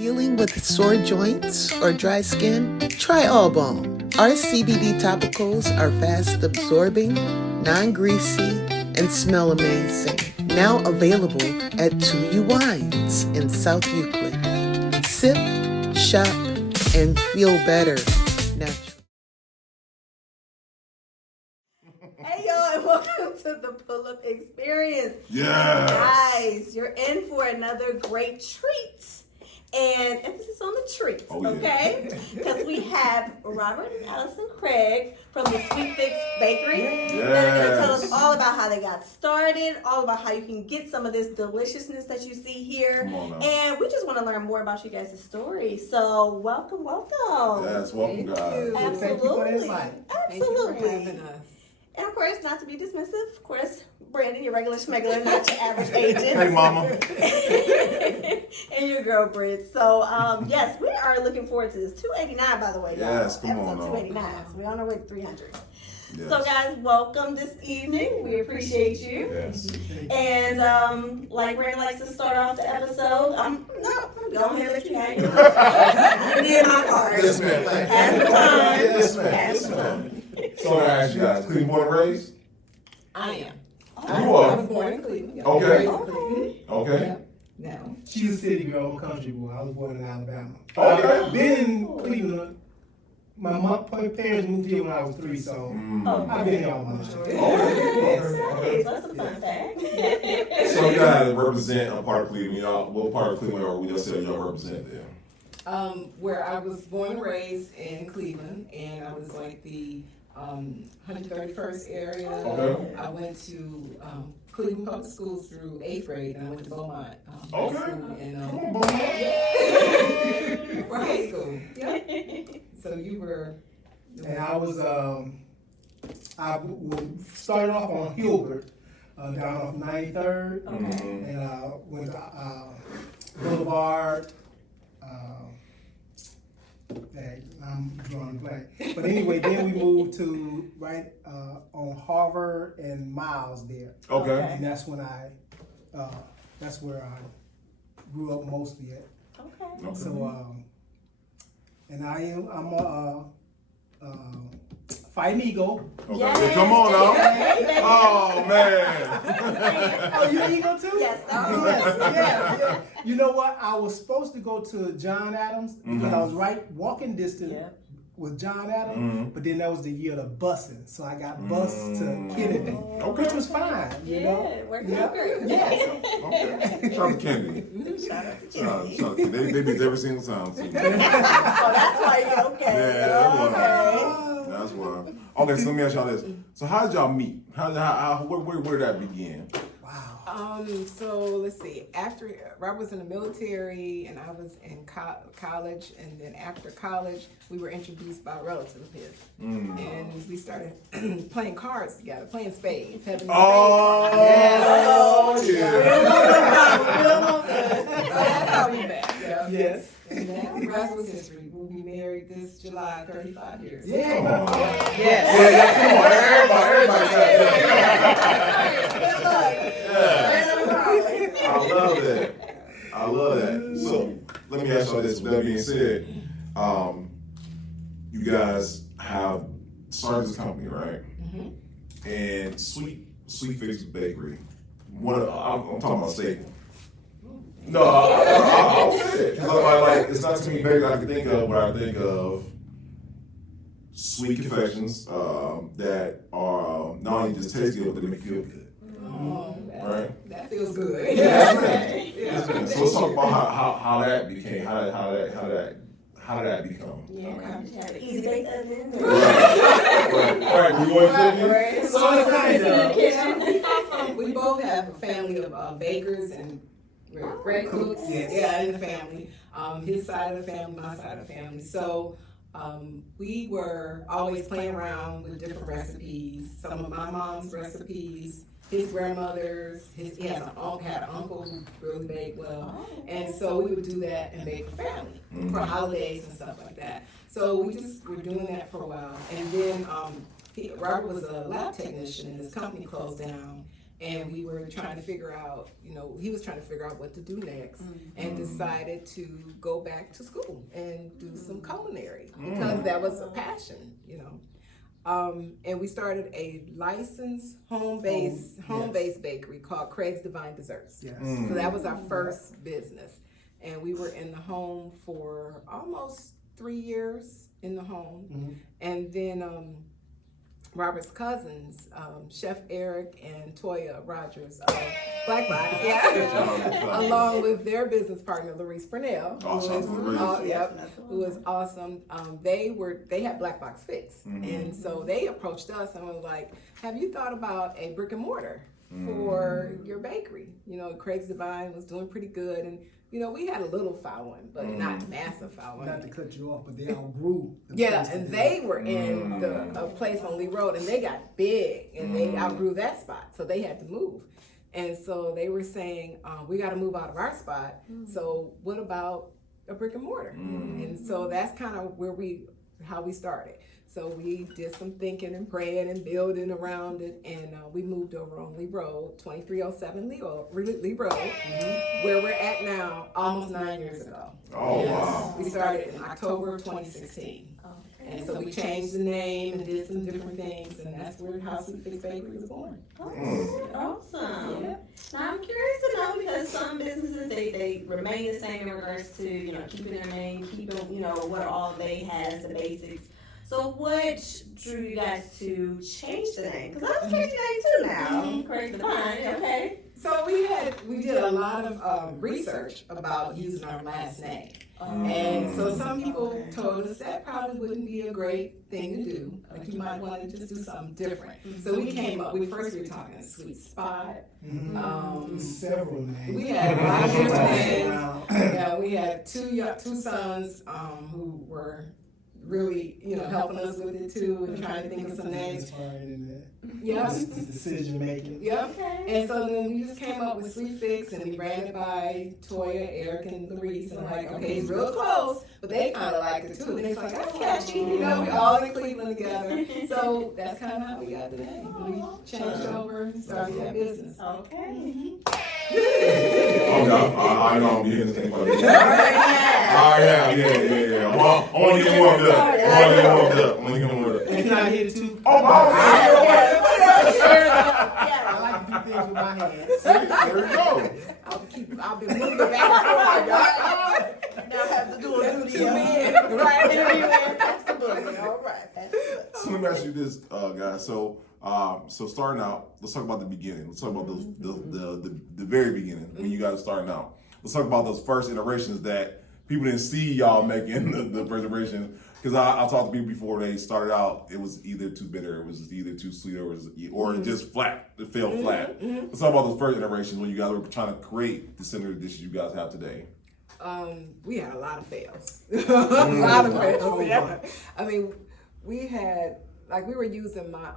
Dealing with sore joints or dry skin? Try All Balm. Our CBD topicals are fast absorbing, non-greasy, and smell amazing. Now available at 2U Wines in South Euclid. Sip, shop, and feel better naturally. Hey y'all, and welcome to the Pull-Up Experience. Yes. Guys, you're in for another great treat. And emphasis on the treat, okay? Because we have Robert and Allison Craig from the Sweet Fix Bakery. Yes. They're going to tell us all about how they got started, all about how you can get some of this deliciousness that you see here. Come on now. And we just want to learn more about you guys' story. So welcome. Yes, welcome, guys. Absolutely. Thank you for the invite. Absolutely. Thank you for having us. And of course, not to be dismissive, of course, Brandon, your regular schmegular, not your average agent. Hey, mama. And your girl, Britt. So, yes, we are looking forward to this. $289, by the way, y'all. Yes, come on Episode now. $289. So we're on our way to $300. Yes. So, guys, welcome this evening. We appreciate you. Yes. And like Brandon likes to start off the episode, I'm go ahead and let you have it. I'm in my card. Yes, ma'am. As the time. Yes, ma'am. As Yes, the time. ma'am. So I ask you guys, Cleveland born and raised? I am. You are? I was born in Cleveland. Okay. Raised in Cleveland. Okay. No. She's a city girl, I'm a country boy. I was born in Alabama. Okay. I've been in Cleveland. My parents moved here when I was 3, so I've been here all my life. Okay. That's a fun fact. So you guys represent a part of Cleveland. Y'all, what part of Cleveland are we just say y'all represent there? Where I was born and raised in Cleveland, and I was like the 131st area. Okay. I went to Cleveland Public Schools through 8th grade, and I went to Beaumont High Okay. School and Come on, boy. for high school. Yeah. So you were. And I was, started off on Hilbert, down off 93rd, and went to Boulevard. I'm drawing a blank. But anyway, then we moved to on Harvard and Miles there. Okay. And that's when that's where I grew up mostly at. Okay. So, and I'm a Fighting Eagle. Okay. Yes. Come on now. Yes. Oh, man. Oh, you Eagle too? Yes. Yes, yeah. You know what? I was supposed to go to John Adams because I was right walking distance with John Adams, but then that was the year of the busing, so I got bused to Kennedy, which was fine. You know? Yeah, worked out great. Yeah. Okay. Shout out to Kennedy. Shout out to Shout Jenny. out to Kennedy. They beat every single time. So. Oh, that's why you're okay. Yeah, that's why. Okay. That's why. Okay, so let me ask y'all this. So how did y'all meet? Where did that begin? Wow. So let's see. After Rob was in the military and I was in college, and then after college, we were introduced by a relative of his, and we started playing cards together, playing spades. Having Oh, spades. That's how we met. Yeah. Yes. And now the rest was history. We'll be married this July, 35 years. Yeah. I love that. So let me ask you this. With that being said, you guys have started this company, right? And Sweet Fix Bakery. I'm talking about steak. No, I'll say it. 'Cause like, it's not too many bakeries I can think of, but I think of sweet confections that are not only just taste good, but they make you feel good. Oh, Right? that feels good. Yes, ma'am. So let's talk about how that became. How did that become? Yeah, have an easy bake oven. Right. We going to So kind of. We both have a family of bakers and we're great cooks. Yes. Yeah, in the family. His side of the family, my side of the family. So we were always playing around with different recipes. Some of my mom's recipes, his grandmother's. He had an uncle who really baked well, and so we would do that and bake for family for holidays and stuff like that. So we just were doing that for a while, and then Robert was a lab technician, and his company closed down. and we were trying to figure out, he was trying to figure out what to do next, and decided to go back to school and do some culinary because that was a passion, and we started a licensed home-based bakery called Craig's Divine Desserts. Yes. So that was our first business, and we were in the home for almost 3 years in the home, and then Robert's cousins, Chef Eric and Toya Rogers of Black Box, along with their business partner, Larice Purnell, who was awesome. They had Black Box Fix, and so they approached us and was like, have you thought about a brick and mortar for your bakery? Craig's Divine was doing pretty good, and we had a little following, but not massive following. Not to cut you off, but they outgrew. And they were in a place on Lee Road, and they got big, and they outgrew that spot, so they had to move. And so they were saying, we got to move out of our spot. So what about a brick and mortar? And so that's kind of how we started. So we did some thinking and praying and building around it, and we moved over on Lee Road, 2307 Lee Road, where we're at now, almost 9 years ago. Oh, wow. We started in October of 2016. And so we changed the name and did some different things, and that's where How Sweet Fix Bakery was born. Awesome. Yeah. Now I'm curious to know, because some businesses they remain the same in regards to keeping their name, keeping what all they had as the basics. So what drew you guys to change the name? Because I was changing the name too now. Craig's Divine, okay. So we did a lot of research about using our last name. And so some people told us that probably wouldn't be a great thing to do. Like you might want to just do something different. So we came up, we were talking Sweet Spot. Several names. We had a lot of different names. Yeah, we had two sons who were really, helping us with it too, and trying to think of some names. Yep. Decision making. Yep. And so then we just came up with Sweet Fix, and we ran it by Toya, Eric, and Larice, and okay, it's real close, but they kind of liked it too. And they was like, that's catchy, we all in Cleveland together. So that's kind of how we got the name. We changed over and started that business. Okay. I know I'm beginning to think about it. Yeah. I want to get warmed up. And can I hit it too? Oh, my. I like to do things with my hands. There we go. I'll be moving back and forth. Now I have to do a Two men, right? Pass the boogie. All right. Pass the boogie. So let me ask you this, guys. So starting out, let's talk about the beginning. Let's talk about the very beginning when you guys are starting out. Let's talk about those first iterations that people didn't see y'all making the first iteration. Because I talked to people before they started out, it was either too bitter, it was either too sweet, or it just flat. It fell flat. Let's talk about those first iterations when you guys were trying to create the similar dishes you guys have today. We had a lot of fails. A lot of fails. Yeah. I mean, we were using my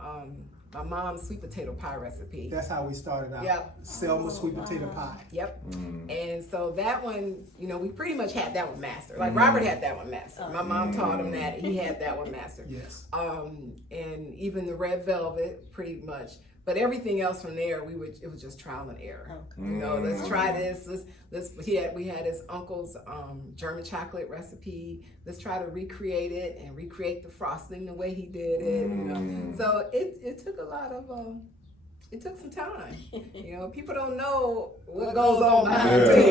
mom's sweet potato pie recipe. That's how we started out. Yep. Selma sweet potato pie. Yep. And so that one, we pretty much had that one mastered. Like Robert had that one mastered. My mom taught him that. He had that one mastered. Yes. And even the red velvet, pretty much. But everything else from there, it was just trial and error. Okay. Let's try this. We had his uncle's German chocolate recipe. Let's try to recreate it and recreate the frosting the way he did it. So it took a lot of it took some time. People don't know what goes on behind the scenes.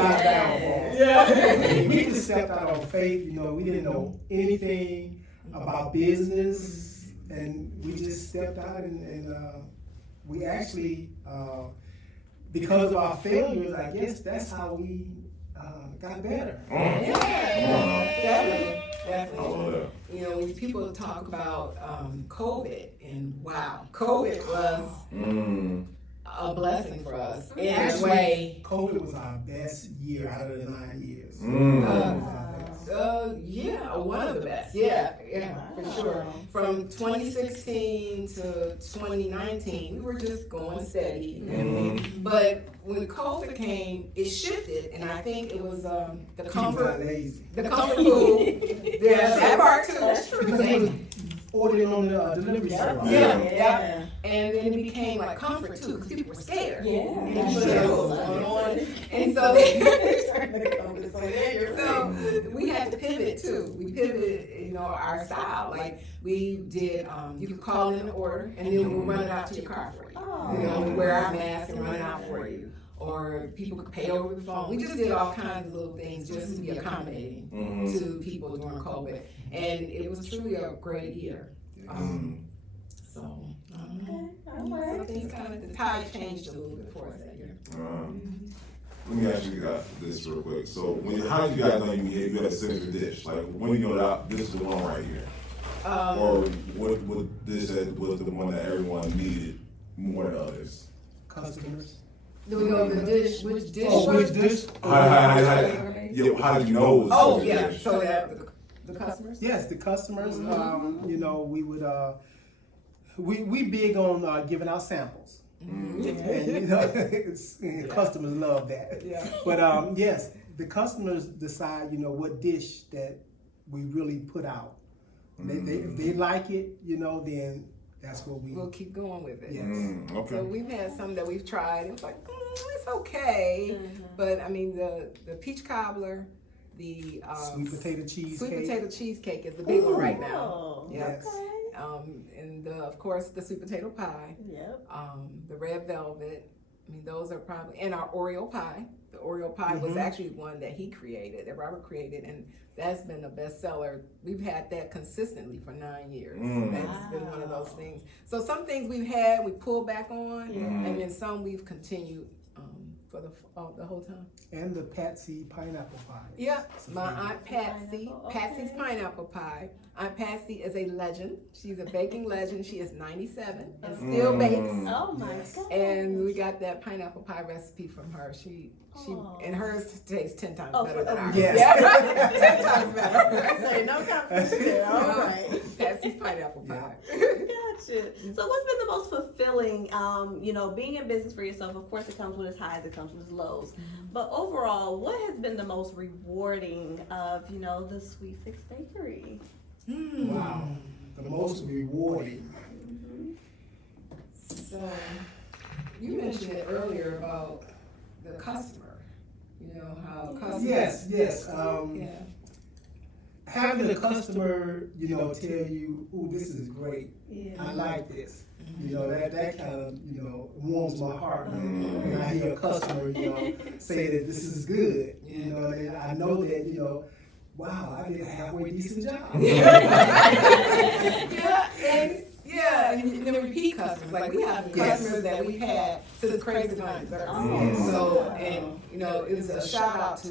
Yeah. We just stepped out on faith. We didn't know anything about business, and we just stepped out and we actually, because of our failures, I guess that's how we got better. Definitely. When people talk about COVID, and wow, COVID was a blessing for us. In a way, COVID was our best year out of the 9 years. One of the best. Yeah, for sure. From 2016 to 2019, we were just going steady. But when COVID came, it shifted, and I think it was the comfort food. Yeah, that part too. Because ordering on the delivery service. Yeah. And then it became like comfort too, because people were scared. Yeah. And That's you know, true. what's going on. And so, so we had to pivot too. We pivoted, you know, our style. Like we did, you could call in an order, and then we'll run it out to your car for you. Oh. You know, we wear our mask and run it out for you. Or people could pay over the phone. We just did all kinds of little things just to be accommodating to people during COVID. And it was truly a great year. So, so things kind of, the tide changed a little bit for us that year. Let me ask you guys this real quick. So, how did you guys know you had a signature dish? Like, when you know that this is the one right here, or what dish that was the one that everyone needed more than others? Customers. Do we know the dish, which dish? Oh, which dish? How did you know it was Oh, signature yeah, dish? so that, the customers? Yes, the customers. You know, we would we big on giving out samples. And, you know, customers love that. Yeah. But yes, the customers decide, you know, what dish that we really put out. If they like it, you know, then that's what We'll keep going with it. Yes. Okay. So we've had some that we've tried. It was like, it's okay. But I mean, the peach cobbler, the Sweet potato cheesecake. sweet potato cheesecake is the big one right now. Oh, Yes. okay. And of course the sweet potato pie, Yep. the red velvet. I mean, those are probably, and our Oreo pie. The Oreo pie was actually one that he created, that Robert created, and that's been a bestseller. We've had that consistently for 9 years. That's been one of those things. So some things we've had, we pulled back on, and then some we've continued for the whole time. And the Patsy pineapple pie. Yeah, It's a my favorite. Aunt Patsy, Pineapple, Patsy's okay. pineapple pie. Aunt Patsy is a legend. She's a baking legend. She is 97 and still bakes. Oh my Yes. god. And we got that pineapple pie recipe from her. She Oh. and hers tastes 10 times Oh, better than ours. Yes. Yeah, 10 times better. Say no competition there. All right. Patsy's pineapple pie. Gotcha. So what's been the most fulfilling, you know, being in business for yourself? Of course, it comes with its highs, it comes with its lows. But overall, what has been the most rewarding of, you know, the Sweet Fix Bakery? Wow. The most rewarding. So you mentioned it earlier about the customer. You know how customers. Yes. Yeah. Having a customer, you know, tell you, "Ooh, this is great. Yeah. I like this." You know, that kind of, you know, warms my heart when I hear a customer, you know, say that this is good. You know, and I know that, you know, wow, I did a halfway decent job. And the repeat customers, like we have customers that we've had since Crazy Times. Oh. So, and you know, it was a shout out to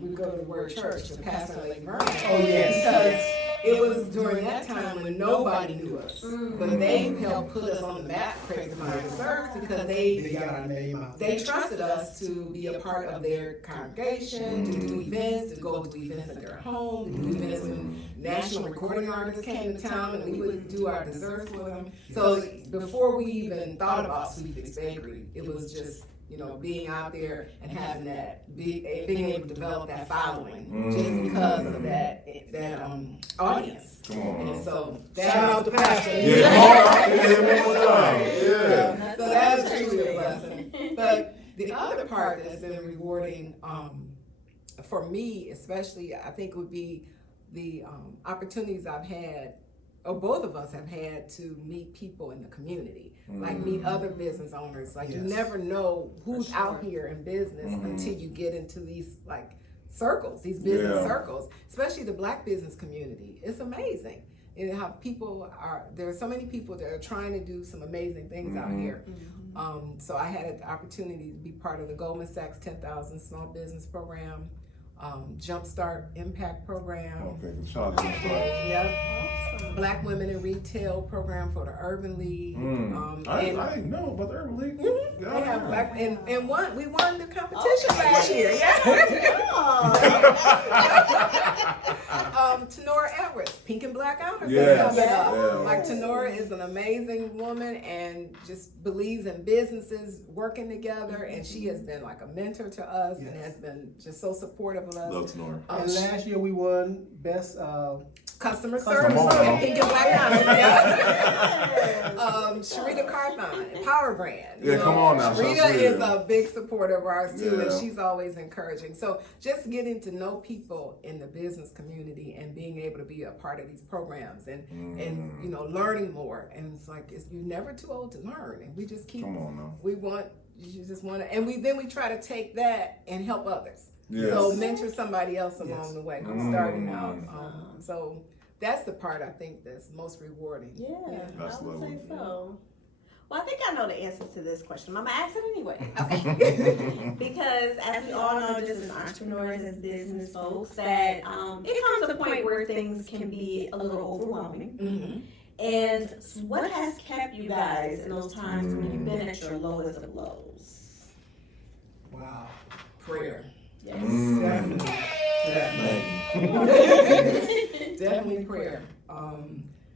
we go to the Word Church to Pastor Lake Vernon. Oh, yes. Because it was during that time when nobody knew us, but they helped put us on the map, Crazy Times first, because They got our name out. they trusted us to be a part of their congregation, to do events, to go to events at their home, to do events when national recording artists came to town, and we would do our desserts for them. So before we even thought about Sweet Fix Bakery, it was just, you know, being out there and having that, being able to develop that following, just because of that audience. Come on. And so Shout out to Pastor. Yeah, come on. Yeah, one more time. Yeah. So that was truly a blessing. But the other part that's been rewarding for me, especially, I think would be the opportunities I've had, or both of us have had, to meet people in the community, like meet other business owners. Like you Yes. never know who's out here in business until you get into these like circles, these business circles, especially the Black business community. It's amazing. And how people are, there are so many people that are trying to do some amazing things out here. So I had an opportunity to be part of the Goldman Sachs 10,000 Small Business Program, Jumpstart Impact Program. Okay, good shout out to you. Yep. Black Women in Retail Program for the Urban League. I didn't know about the Urban League. They have black, and we won the competition last year. Yeah. Tenora Everett, Pink and Black Honors. Yes. Coming up. Yeah. Like Tenora is an amazing woman and just believes in businesses working together, and she has been like a mentor to us and Yes. has been just so supportive of us. Love Tenora. And last year we won best customer Come service on at now. Pink and Black Diamonds. Yeah. Sharita Carthon, Power Brand. Yeah, come on now, Sharita Sharita. is a big supporter of ours too, and Yeah. she's always encouraging. So just getting to know people in the business community and being able to be a part of these programs and you know, learning more. And it's like you're never too old to learn, and we just keep. Come on now. You just want to, and we try to take that and help others. Yes. So mentor somebody else along Yes. the way who's starting out. So that's the part I think that's most rewarding. Yeah, That's I would lovely. say so. Well, I think I know the answer to this question. I'm gonna ask it anyway. Okay. Because as we all know, just as entrepreneurs, as business folks, that it comes to a point where things can be a little overwhelming. Mm-hmm. And what has kept you guys in those times when you've been at your lowest of lows? Wow. Prayer. Yes. Definitely. Definitely prayer.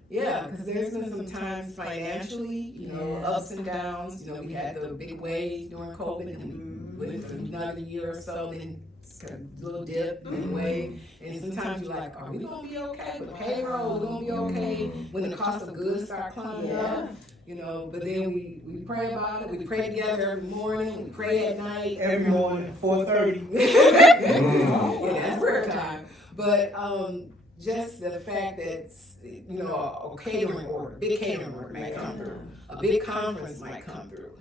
Yeah, because there's been some times financially, you know, ups and downs. You know, we had the big wave during COVID, and we went through another year or so, then kind of a little dip in the wave. And sometimes you're like, are we gonna be okay with the payroll? Are we gonna be okay when the cost of goods start climbing up? You know, but then we pray about it. We pray together every morning. We pray at night. Every morning, 4:30. Yeah, that's prayer time. But just the fact that, you know, a catering order, big catering order might come through, a big conference might come through.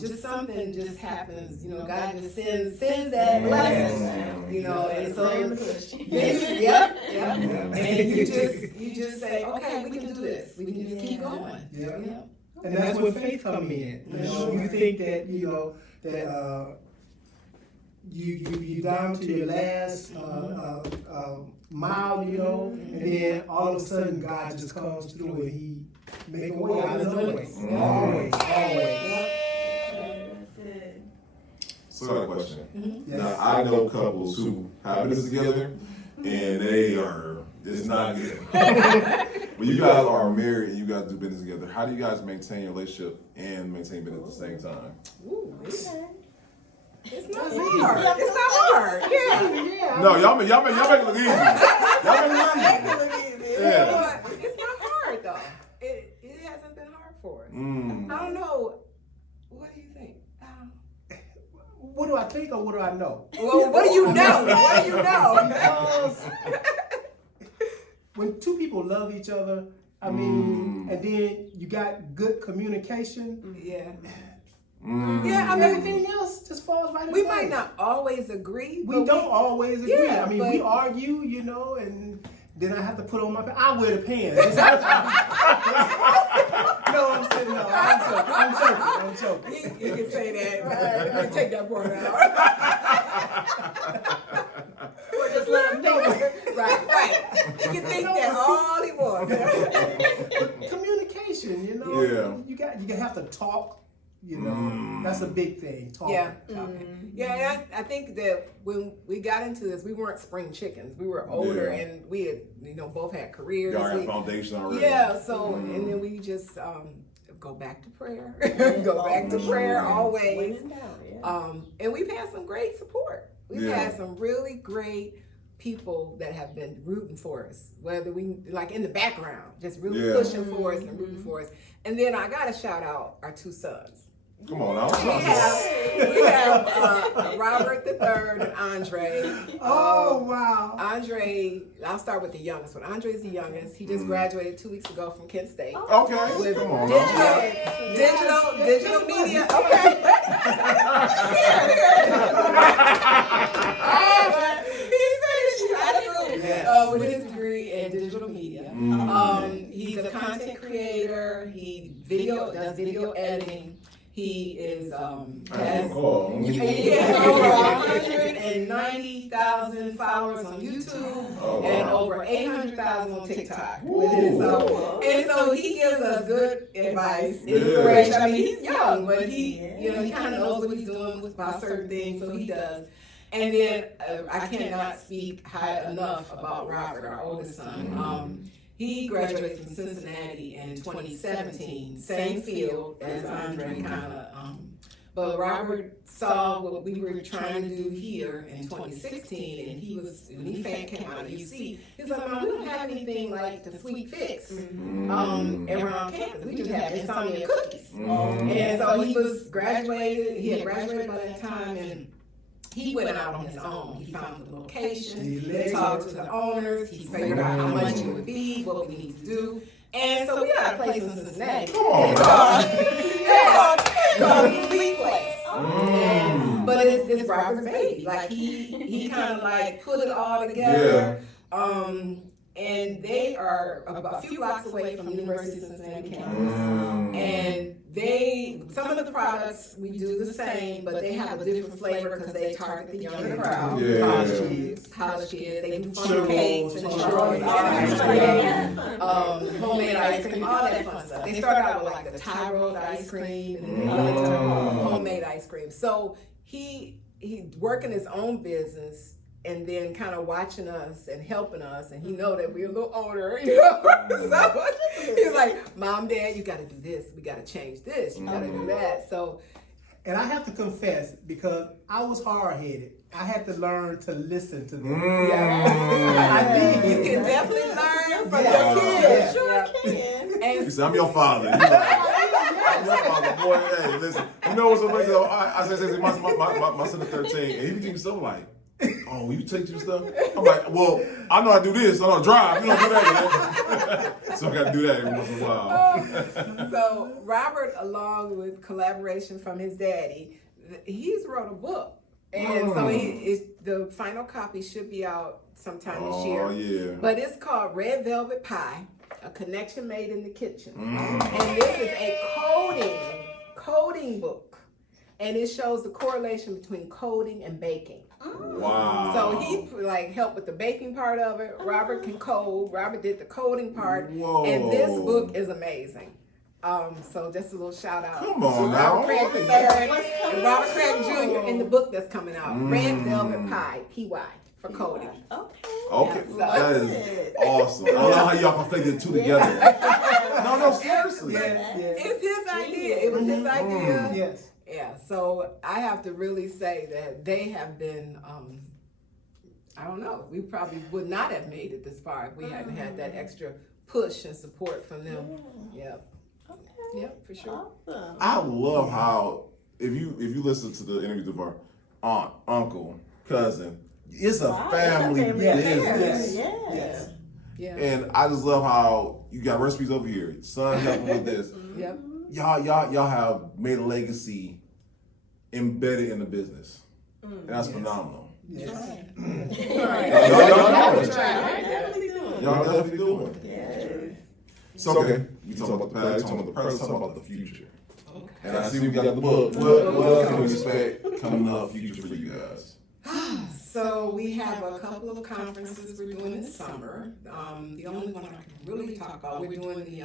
Just something just happens, you know, God just sends that blessing, you know, and so yep. And you just say, okay, we can do this. We can just keep going. Yeah. Yeah. And that's when faith come in. You know, you think that, you know, that you down to your last mile, you know, and then all of a sudden God just comes through and He make a way out of no way. Always. That's good. So I got a question. Yes. Now I know couples who have business together and it's not good. When you guys are married and you guys do business together, how do you guys maintain your relationship and maintain business at the same time? Ooh, it's Okay. not hard. It's not hard. Yeah. No, y'all make it look easy. Y'all make it look easy. Yeah. It's not hard though. It hasn't been hard for us. Mm. I don't know. What do you think? What do I think or what do I know? Well, what do you know? What do you know? Because when two people love each other, I mean, and then you got good communication, Yeah. Mm. Yeah, I mean, everything else just falls right in we place. might not always agree. We but don't always agree. Yeah, I mean, but- we argue, you know, and then I have to put on my pants. I wear the pants. No, I'm saying no. I'm joking. You can say that. Right? You take that part out. Or just let them know. Right. You can think that all he wants. Communication, you know. Yeah. You have to talk. You know, Mm. that's a big thing. Talking. Yeah. Yeah, and I think that when we got into this, we weren't spring chickens. We were older, Yeah. and we had, you know, both had careers. Y'all got We- a foundation already. Yeah, so and then we just go back to prayer. Go back to prayer always. When in doubt, yeah. And we've had some great support. We've Yeah. had some really great people that have been rooting for us, whether we like in the background, just really Yeah. pushing for us and rooting for us. And then I gotta shout out our two sons. Come on now. We have Robert III and Andre. Oh wow. Andre, I'll start with the youngest one. Andre's the youngest. He just graduated 2 weeks ago from Kent State. Okay. With Come on now. digital media. Okay. With his degree in digital media. He's a content creator. He does video editing. He is has Cool. he has over 190,000 followers on YouTube Oh, and wow. over 800,000 on TikTok. With his, and so he gives us good advice, inspiration. I mean, he's young, but he, you know, he kind of knows what he's doing about certain things, so he does. And then I cannot speak high enough about Robert, our oldest son. He graduated from Cincinnati in 2017, same field as Andre, kind of But Robert saw what we were trying to do here in 2016, and when he came out of UC, he was like, "Mom, we don't have anything like the Sweet Fix around campus. We just have insomnia cookies." And so he had graduated by that time, and he went out on his own. He found the location, he talked to the owners, he figured out how much it would be, what we need to do. And so we got a place in Cincinnati. Come on, It's called the Sweet Place. But it's Robert's baby. Like he kind of like put it all together. And they are a few blocks away from University of Cincinnati campus. And some of the products we do the same, but they have a different flavor because they target the younger crowd. College kids. They do fun cakes and churros, homemade ice cream, all that fun stuff. They start out with like the Thai rolled ice cream and then homemade ice cream. So he working his own business and then kind of watching us and helping us, and he know that we're a little older, so he's like, "Mom, Dad, you got to do this. We got to change this. You got to do that." So, and I have to confess, because I was hard-headed, I had to learn to listen to them. I did. You can definitely learn from your kids. Sure can. And You say, I'm your father. I'm your father, boy. Hey, listen. You know what's so funny though? I said, my son is 13, and he became so like, "Oh, you take your stuff?" I'm like, "Well, I know I do this. I don't drive. You don't do that." So I got to do that every once in a while. So Robert, along with collaboration from his daddy, he's wrote a book, and so the final copy should be out sometime this year. Oh yeah. But it's called Red Velvet Pie: A Connection Made in the Kitchen, and this is a coding book, and it shows the correlation between coding and baking. Wow. So he helped with the baking part of it. Robert can code. Robert did the coding part. Whoa. And this book is amazing. So just a little shout out. Come on to now. Robert Craig III and Robert Craig Jr. in the book that's coming out. Red Velvet Pie, PY, for coding. Okay, So- that is awesome. I don't know how y'all can figure the two together. No, seriously. It's his idea. It was his idea. Yes. Yeah, so I have to really say that they have been, I don't know, we probably would not have made it this far if we hadn't had that extra push and support from them. Yep. Yep, for sure. Awesome. I love how if you listen to the interviews of our aunt, uncle, cousin, it's a family business. Yes. Yeah. And I just love how you got recipes over here. Son helping with this. Yep. Y'all have made a legacy embedded in the business. And that's phenomenal. Yes. Y'all definitely doing. Yes. So okay, we talking about the past, we talking about the present, talking about the future. And I see we got the book. What else can we expect coming up future for you guys? So we have a couple of conferences we're doing in the summer. The only one I can really talk about, we're doing the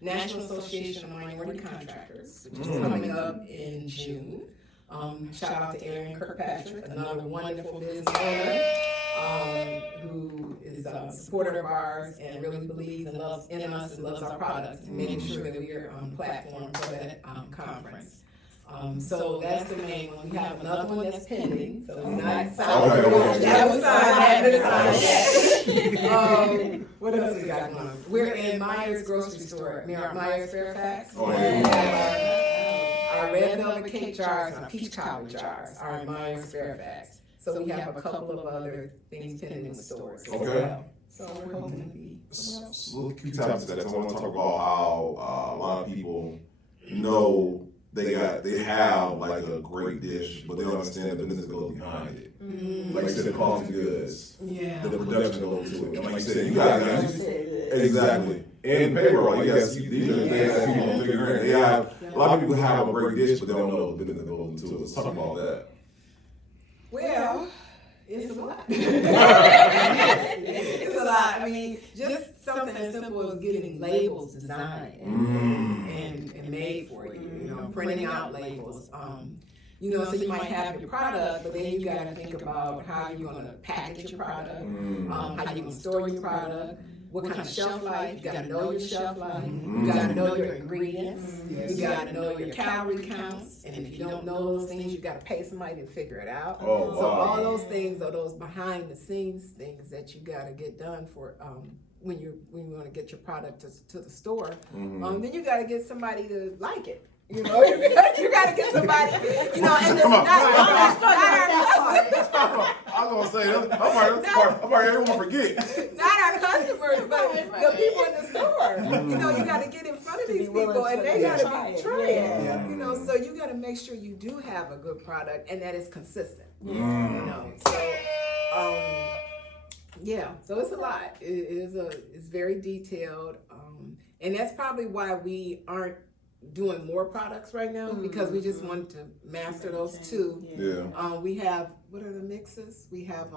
National Association of Minority Contractors, which is coming up in June. Shout out to Aaron Kirkpatrick, another wonderful business owner who is a supporter of ours and really believes and loves in us and loves our products, and making sure that we're on platform for that conference. So that's the main one. We have another one that's pending, so it's not signed. Okay. That was signed, haven't signed yet. What else we got going on? We're in Myers grocery store, near Myers Fairfax. Oh, yeah. Our red velvet cake jars and our peach cobbler jars are in Myers Fairfax. So we have a couple of other things pending in the stores as Okay. well. So we're hoping to be. So a few times that I want to talk about how a lot of people know they have like a great dish, but they don't understand the business that goes behind it. Like you said, the quality goods, Yeah. the production that goes to it. And like you said, you guys exactly. And payroll, yes, these are the things that people don't figure out. They have a lot of people have a great dish, but they don't know the business that goes into it. Let's talk about that. Well, it's a lot. It's a lot. I mean, just something as simple as getting labels designed and made for you. You know, printing out labels. You know, so you might have your product, but then you got to think about how you're going to package your product, how you're going to store your product, what kind of shelf life. You gotta know your shelf life. You gotta know your ingredients. Yes. You gotta know your calorie counts. And if you don't know those things, you gotta pay somebody to figure it out. Oh, So wow. all those things are those behind the scenes things that you gotta get done for when you want to get your product to the store. Then you gotta get somebody to like it. You know, you gotta get somebody. You know, and it's Come on. not I was gonna say, I'm sorry, everyone forget. not our customers, but the people in the store. You know, you got to get in front of these people, and they got to be trying. Yeah. You know, so you got to make sure you do have a good product and that it's consistent. You Mm. know, so yeah, so it's a lot. It's very detailed, and that's probably why we aren't doing more products right now because we just want to master those two. Yeah. We have, what are the mixes? We have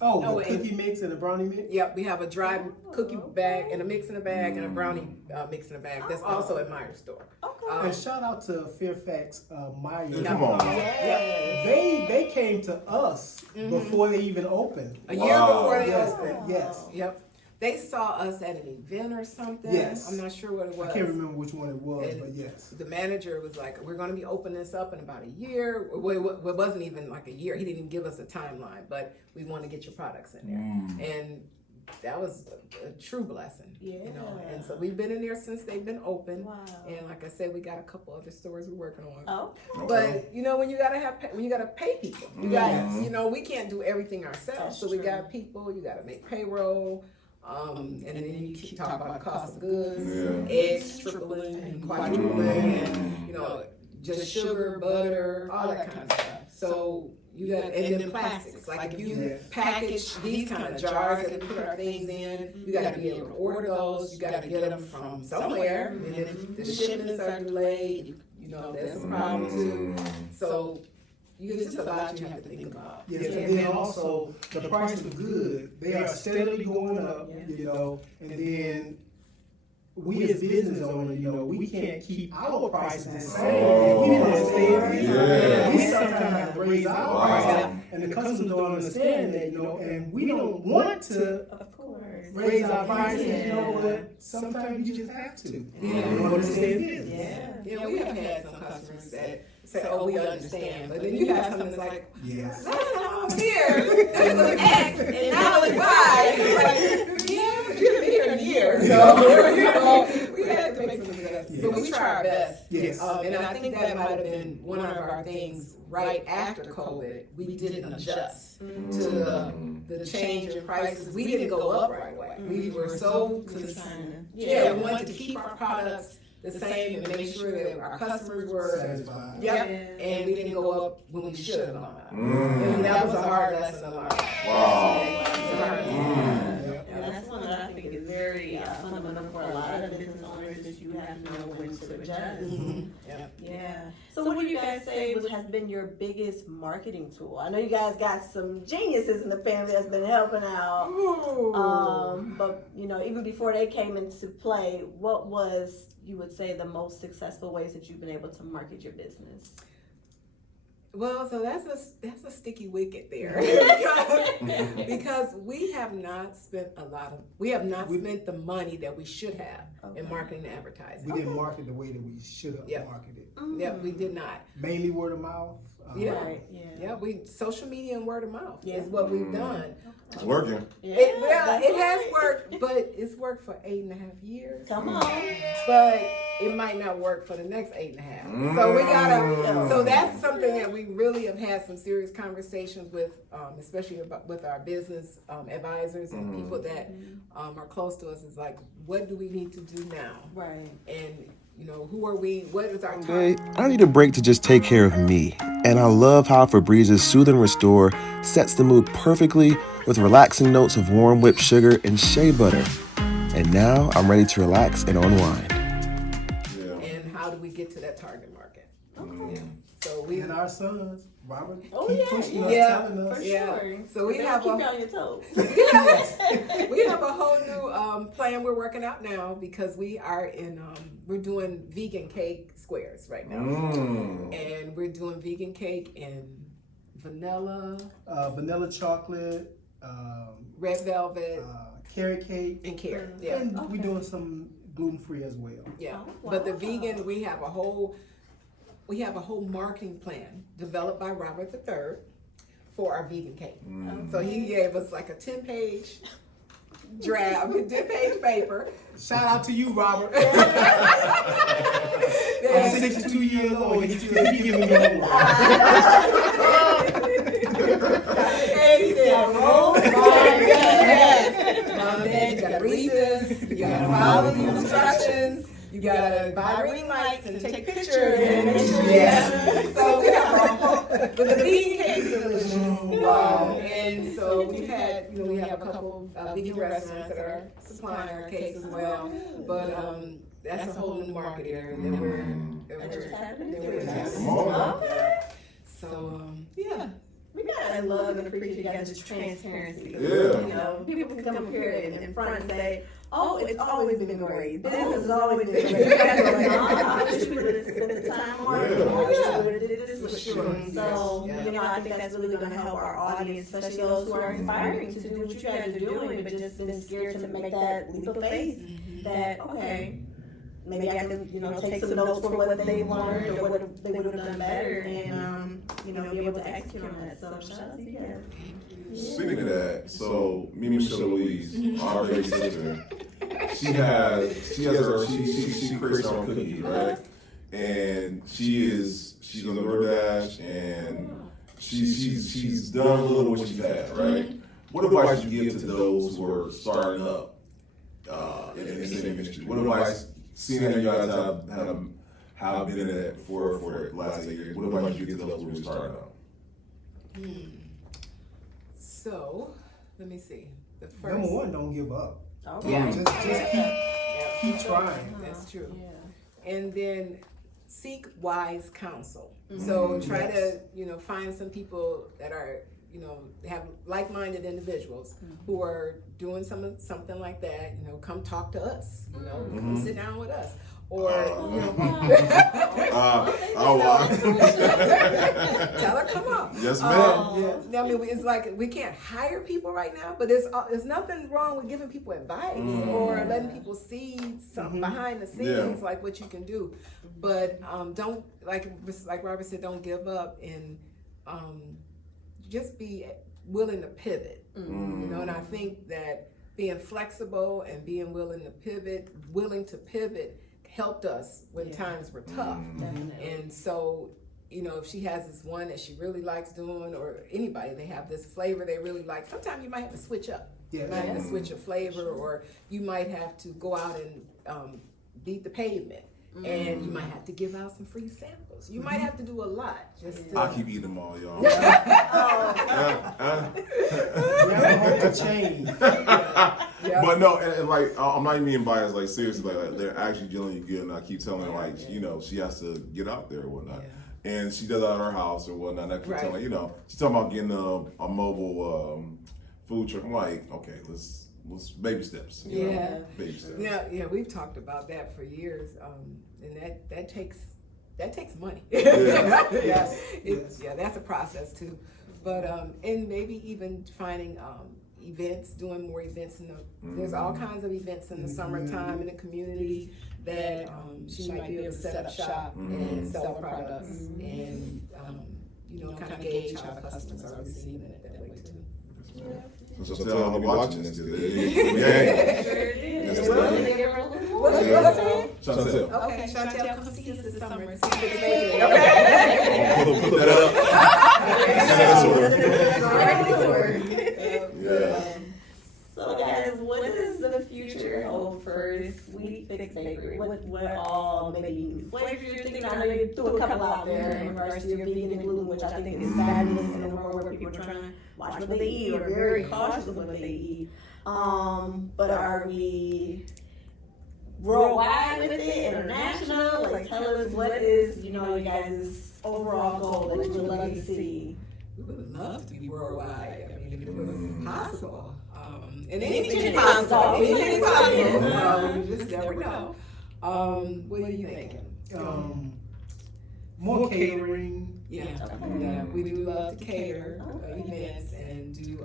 The cookie mix and the brownie mix? Yep, we have a dry cookie bag and a mix in a bag and a brownie mix in a bag. That's also at Meijer store. And shout out to Fairfax Meijer. Come on. They came to us before they even opened. A year before they Yes, opened. yes. Yep. They saw us at an event or something. Yes. I'm not sure what it was. I can't remember which one it was, And but yes. The manager was like, we're going to be opening this up in about a year. Well, it wasn't even like a year. He didn't even give us a timeline, but we want to get your products in there. And that was a true blessing. You know, and so we've been in there since they've been open. Wow. And like I said, we got a couple other stores we're working on. Oh. But you know, when you gotta pay people, you got, you know, we can't do everything ourselves. So we got people. You gotta make payroll. And then you keep talking about the cost of goods, eggs tripling and quadrupling, and you know, just sugar, butter, all that kind of stuff. So you got, and then plastics. Like if you package these kind of jars that we put our things in, you got to be able to order those. You got to get them from somewhere, and then if the shipments are delayed, you know that's a problem too. So it's just a lot you have to think about. Yes, and then also the price of goods, they are steadily going up, you know, and then we as business owners, you know, we can't keep our prices the same. If we want to stay in business, we sometimes have to raise our prices, and the customers don't understand that, you know, and we don't want to Of course. raise our prices, you know, but sometimes you just have to in order to stay in business. Yeah, we have had some customers that say, "Oh, we understand," but then you have some that's like, Yes. "Last time I was here, this was X, and now it's Y." It's like, yeah, but you've been here a year, so you know, we had to make some adjustments, but we try our best. Yes. And I think that might have been one of our things right after COVID. We didn't adjust to the change in prices. We didn't go up right away. We were so concerned. Yeah, we wanted to keep our products the same and make sure that our customers were Satisfied. and we didn't go up when we should have gone up. And that was a hard lesson of ours. And that's one that I think is very fundamental for a lot of business owners is you have to know when to adjust. Yeah. So what do you guys say has been your biggest marketing tool? I know you guys got some geniuses in the family that's been helping out. But you know, even before they came into play, what was, you would say, the most successful ways that you've been able to market your business? Well, so that's a sticky wicket there because we have not spent spent the money that we should have in marketing and advertising. We didn't market the way that we should have marketed. Yep, we did not. Mainly word of mouth. Yeah, we social media and word of mouth is what we've done. It's working. It has worked, but it's worked for 8.5 years. Come on. But it might not work for the next 8.5. So we gotta. So that's something that we really have had some serious conversations with, especially with our business advisors and people that are close to us. Is like, what do we need to do now? Right. And you know, who are we? What is our Hey, I need a break to just take care of me. And I love how Febrez's Soothe and Restore sets the mood perfectly with relaxing notes of warm whipped sugar and shea butter. And now I'm ready to relax and unwind. And how do we get to that target market? Okay. So we And our sons, Robert, Oh, keep yeah, pushing us, yeah, telling us. For Yeah. sure. So we They have keep a- you on your toes. we have a whole new plan we're working out now because we are in we're doing vegan cake squares right now, and we're doing vegan cake in vanilla, Vanilla chocolate, red velvet, carrot cake, and carrot. Yeah, and we're doing some gluten-free as well. yeah. Oh, But the wow. vegan, we have a whole marketing plan developed by Robert III for our vegan cake. So he gave us like a 10-page draft, 10-page paper. Shout out to you, Robert. I'm Yeah. 62 years old. He giving me homework. And he said, "Oh my goodness, Mom and Dad, you gotta read this. You gotta follow the instructions. You gotta buy ring lights and take pictures and make sure you have." So we have a whole, but the vegan cake is delicious. And so we've had, we have a couple vegan restaurants that are supplying our cakes as well. But that's a whole new market area that we're tapping Come on. So yeah. We gotta love and appreciate you guys' transparency. Yeah. You know, people can come up here in front and say, "Oh, it's always been great. Business has always been great." You guys are like, "I wish we would have spent the time on it. I wish we would have did this for sure." So, I think that's really gonna help our audience, especially those who are inspiring to do what you guys are doing, but just been scared to make that leap of faith. That okay. Maybe I can, take some notes from what they learned or what they would have done better, and be able to execute on that. So shout out to you guys. Speaking of that, so me and Michelle Louise, our big sister, she creates her own cookie, right? And she's on the DoorDash, and she's done a little what she's had, right? What advice you give to those who are starting up in the same industry? What advice, seeing that you guys have been in it for the last 8 years, what advice you give to those who are starting up? So, let me see. The first, Number one, don't give up. Yeah. Just keep trying. That's true. And then seek wise counsel. So try to, find some people that are, have like-minded individuals who are doing something like that. Come talk to us. Come sit down with us. Or, tell her, come on. Yes, ma'am. I mean, it's like we can't hire people right now, but there's nothing wrong with giving people advice or letting people see something behind the scenes, like what you can do. But don't, like Robert said, don't give up, and just be willing to pivot. And I think that being flexible and being willing to pivot helped us when times were tough. And so, if she has this one that she really likes doing, or anybody, they have this flavor they really like, sometimes you might have to switch up. You might have to switch a flavor, or you might have to go out and beat the pavement. And you might have to give out some free samples. You might have to do a lot. I keep eating them all, y'all. But no, and like I'm not even being biased. Like seriously, like they're actually dealing you good, and I keep telling her like she has to get out there or whatnot. And she does it at her house or whatnot. And I keep telling her, she's talking about getting a mobile food truck. I'm like, okay, let's baby steps. Baby steps. Yeah, we've talked about that for years, and that takes money. That's a process too. But and maybe even finding events, doing more events there's all kinds of events in the summertime in the community that she might be able to set up shop and sell products and kind of gauge how customers are receiving it that way too. So tell her we're watching this. Chantel. Okay, Chantel, come see us this summer. Put that up. So guys, what does the future hold for Sweet Fix Bakery? What all maybe flavors you're thinking? I know you threw a couple out there in regards to your vegan and gluten, which I think is fabulous in a world where people are trying to watch what they eat or very cautious of what they eat. But are we worldwide with it, international? Like, tell us what is, you guys' overall goal that you would love to see. We would love to be worldwide. I mean, if it was possible. And Anything anything is is possible. possible. Anything is possible. You just never know. What are you thinking? more catering. Yeah, yeah, we do love to cater events and do,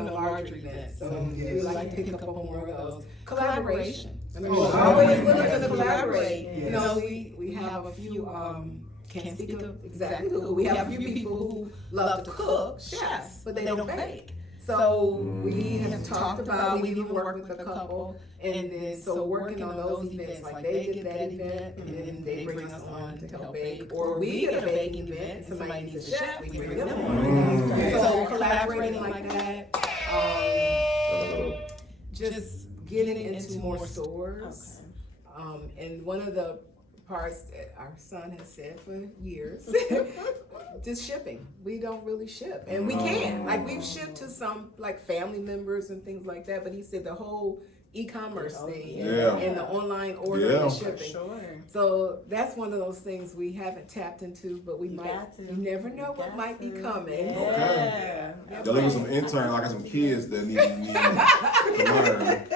larger events. So we like to pick up a couple more of those. Collaboration. I mean, we're always willing to collaborate. Yes. You know, we have a few, can't speak of exactly who, we have a few people who love to cook, chefs, but they don't bake. So we have talked about, we even worked with a couple, and then so working on those events, like they get that event, and then they bring us on to help bake, or we get a baking event, and somebody needs a chef, we bring them on. So collaborating like that, just getting into more stores. And one of the parts that our son has said for years, just shipping. We don't really ship, and we can. Like, we've shipped to some like family members and things like that, but he said the whole e-commerce thing and the online ordering and shipping. So that's one of those things we haven't tapped into, but we might. You never know what might be coming. Okay. Y'all look at some interns. I got some kids that need to learn,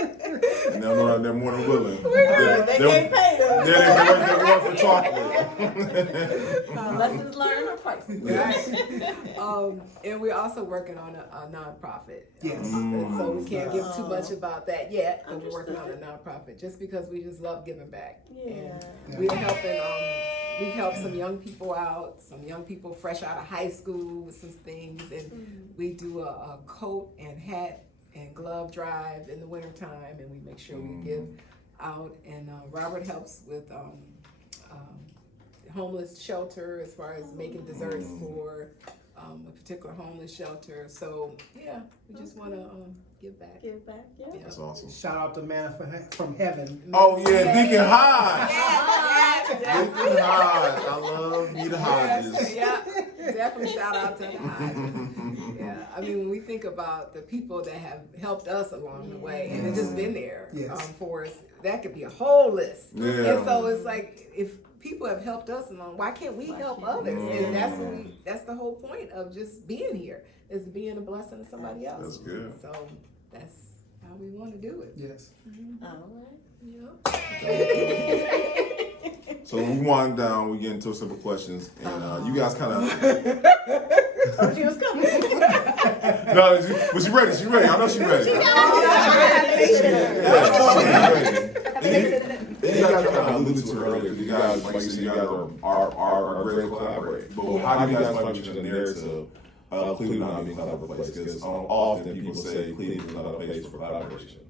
and they're more than willing. They can't pay us. They're going for chocolate. Lessons learned or prices. And we're also working on a nonprofit. Yes. And so we can't give too much about that yet, but we're working on a nonprofit just because we just love giving back. Yeah. And we're helping. We've helped some young people out, some young people fresh out of high school with some things, and we do a coat and hat and glove drive in the wintertime, and we make sure we give out. And Robert helps with homeless shelter as far as making desserts for a particular homeless shelter. So yeah, we just want to give back. Give back, yeah. That's awesome. Shout out to Manna from Heaven. Oh yeah, Deacon Hodge. Yes, Deacon Hodge. I love me the Hodges. Yeah, definitely shout out to the Hodges. Yeah, I mean, when we think about the people that have helped us along the way and have just been there for us, that could be a whole list. Yeah. And so it's like, if people have helped us along, why can't we help others? And that's the whole point of just being here, is being a blessing to somebody else. That's good. So that's how we want to do it. Yes. So when we wind down, we get into simple questions, and you guys kind of. Told you it was coming. No, but she ready. She ready. I know she ready. You guys kind of alluded to it earlier. You guys, like you said, you guys are great to collaborate. But how do you guys find each other narrative of Cleveland not being a collaborative place? Because often people say Cleveland is not a place for collaboration.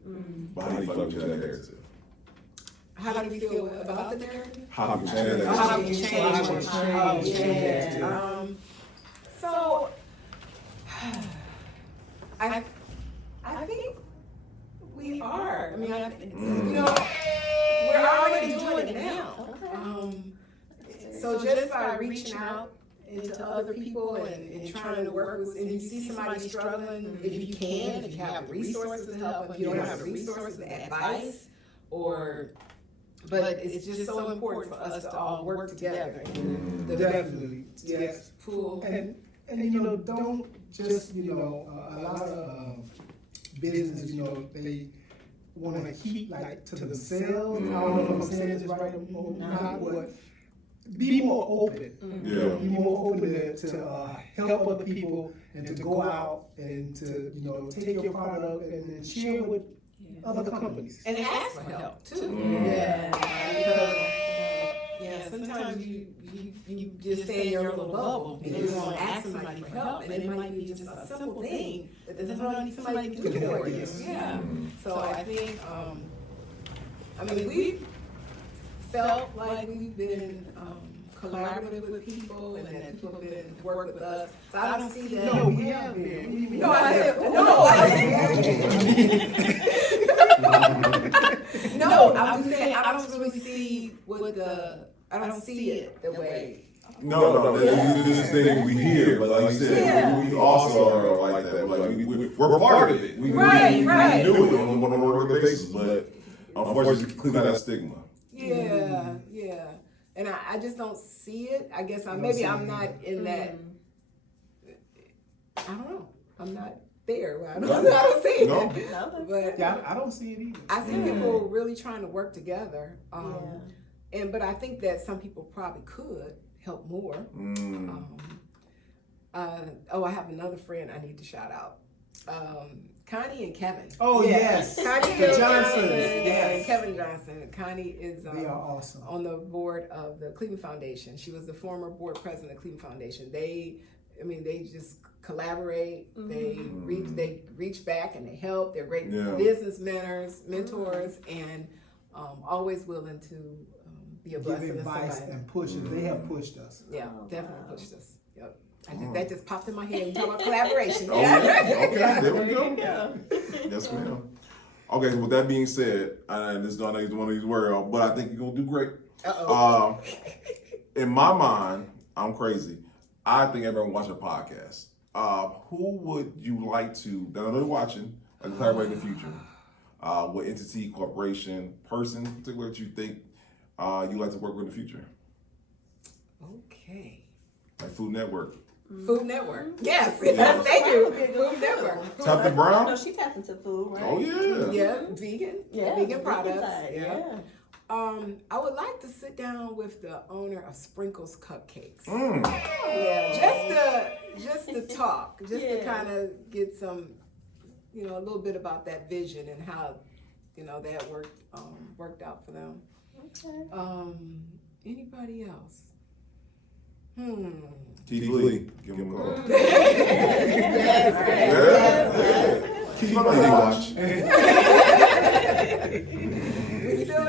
But how do you find each other narrative? How do you feel about the narrative? How do you change that? How do you change it? So, I think we are. I mean, we're already doing it now. So just by reaching out into other people and trying to work with, and you see somebody struggling, if you can, if you have resources to help, if you don't have resources, advice, but it's just so important for us to all work together. Definitely. Yes. Pool. And don't just, a lot of business, they want to keep like to themselves. I don't know if I'm saying this right or not, but be more open. Yeah. Be more open to help other people and to go out and to, take your product and then share with other companies. And ask for help too. Because sometimes you just stay in your little bubble and you want to ask somebody for help, and it might be just a simple thing that somebody can do for you. Yeah. So I think, we've felt like we've been collaborative with people, and that people have been work with us. So I don't see that. No, we have been. No, I said no. I'm just saying I don't really see I don't see it the way. No, this thing we hear, but like you said, we also are like that. Like we're part of it. We do it on a regular basis, but unfortunately, Cleveland has that stigma. Yeah. And I just don't see it. I guess I'm not in that. I don't know. I'm not there. I don't see it. No. But yeah, I don't see it either. I see people really trying to work together. but I think that some people probably could help more. I have another friend I need to shout out. Connie and Kevin. Oh, yes. Connie The and Johnsons, Johnson, yes. and Kevin Johnson. Connie is They are awesome. on the board of the Cleveland Foundation. She was the former board president of Cleveland Foundation. They just collaborate. They reach back and they help. They're great business mentors, and always willing to be a Give blessing to advice somebody. and push it. They have pushed us. Yeah, definitely pushed us. Yep. That just popped in my head. We talking about collaboration. Oh, yeah. Okay, there we go. Yes, ma'am. Okay, so with that being said, and this is not one of these words, but I think you're gonna do great. In my mind, I'm crazy. I think everyone watch a podcast. Who would you like to, that I know you're watching, like collaborate in the future? What entity, corporation, person in particular that you think you like to work with in the future? Okay. Like Food Network. Food Network. Yes. Thank you. Food Network. Tapton Brown? No, she tapped into food, right? Oh, yeah. Yeah, vegan. Yeah, Vegan products. side, Yeah. I would like to sit down with the owner of Sprinkles Cupcakes. Yeah. Just to talk, to kind of get some, a little bit about that vision and how, that worked out for them. Okay. Anybody else? Keith Lee. Give him a call. Yes. Keith Lee watch.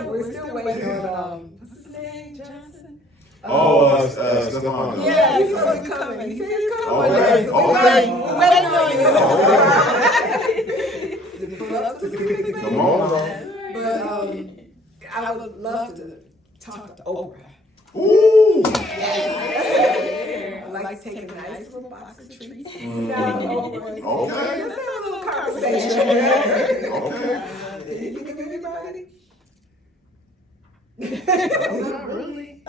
We're still waiting on what's his name? Johnson. Stefan. Yeah, he's supposed to be coming. He said he's coming. Okay. We're waiting on you. Come on. But I would love to talk to Oprah. Ooh. I like taking a nice little box of treats. Okay. Let's have a little conversation. Okay. Can you give everybody? Not really.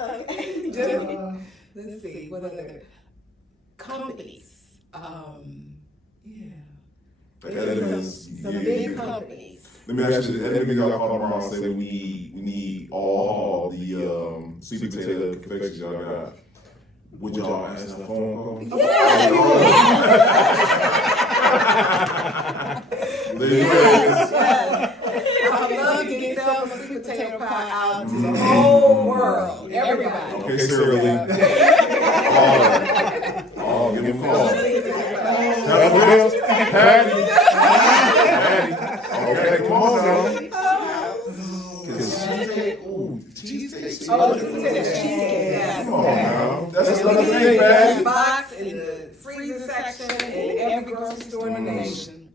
Let's see, what other companies? Some big companies. Let me ask you, let me go call tomorrow and say we need all the sweet potato confections y'all got. Would y'all answer the phone call? I love to get some sweet potato pie out to the whole world, everybody. Okay, Sarah Lee. Oh, give me a call. Patty. Okay, come on now. Cheesecake. Ooh, cheesecake. Come Come on now. That's another thing, Patty. Box in the freezer section in every grocery store in the nation.